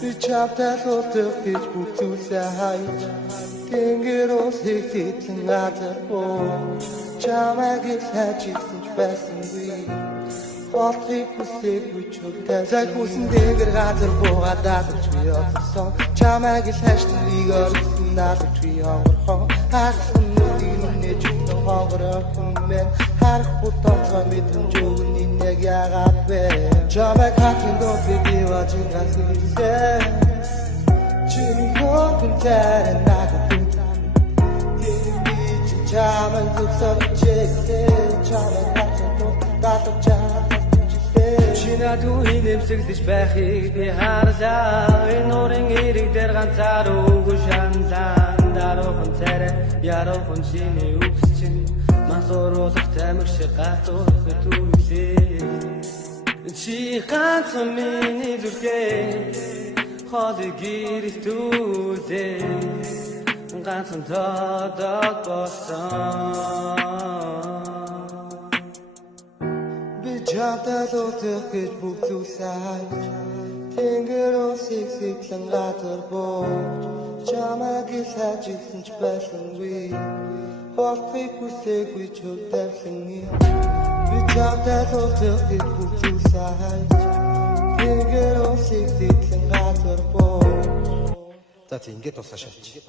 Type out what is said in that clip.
Би чамтай лутах гэж бүх зүйлээ хайж тэнгэр ус хэвтэн газар боо чамайг хайж ирсэн ч байсангүй Холхыг хүсээгүй ч хөдөө цаг хүсэн дээгэр газар буугаад даалж би олсон чамайг хайштрыг олсон наадч би хонгорхон харсан нүдийг чигтэн хонгорхон мен харах бутонцоо мэдэн жогны нэг яагаад бэ чамайг хатын дохиг иваж гасэлээ чим хокэнтэй надад чамайг зүсэж чамайг хатын Чинаду инэмсэглэж байхыг би харлаа энэ нурын эрэг дээр ганцааруугүй шанлан даруухан царай яруухан шиний үгс чинь мансууруулах тамиг шиг гатуурах түлээ чи ганцхан миний зүрхээ хоолыг гэрэлтүүлээ ганцхан тодог болсон Чамтай лутах гэж бүх зүйлээ хайж тэнгэр усыг сэтлэн газар бууж чамайг хайж ирсэн ч байсангүй Холхыг хүсээгүй ч хөдөлсөн Би чамтай лутах гэж бүх зүйлээ хайж тэнгэр усыг сэтлэн газар бууж За тийм ингээд тусаа шалч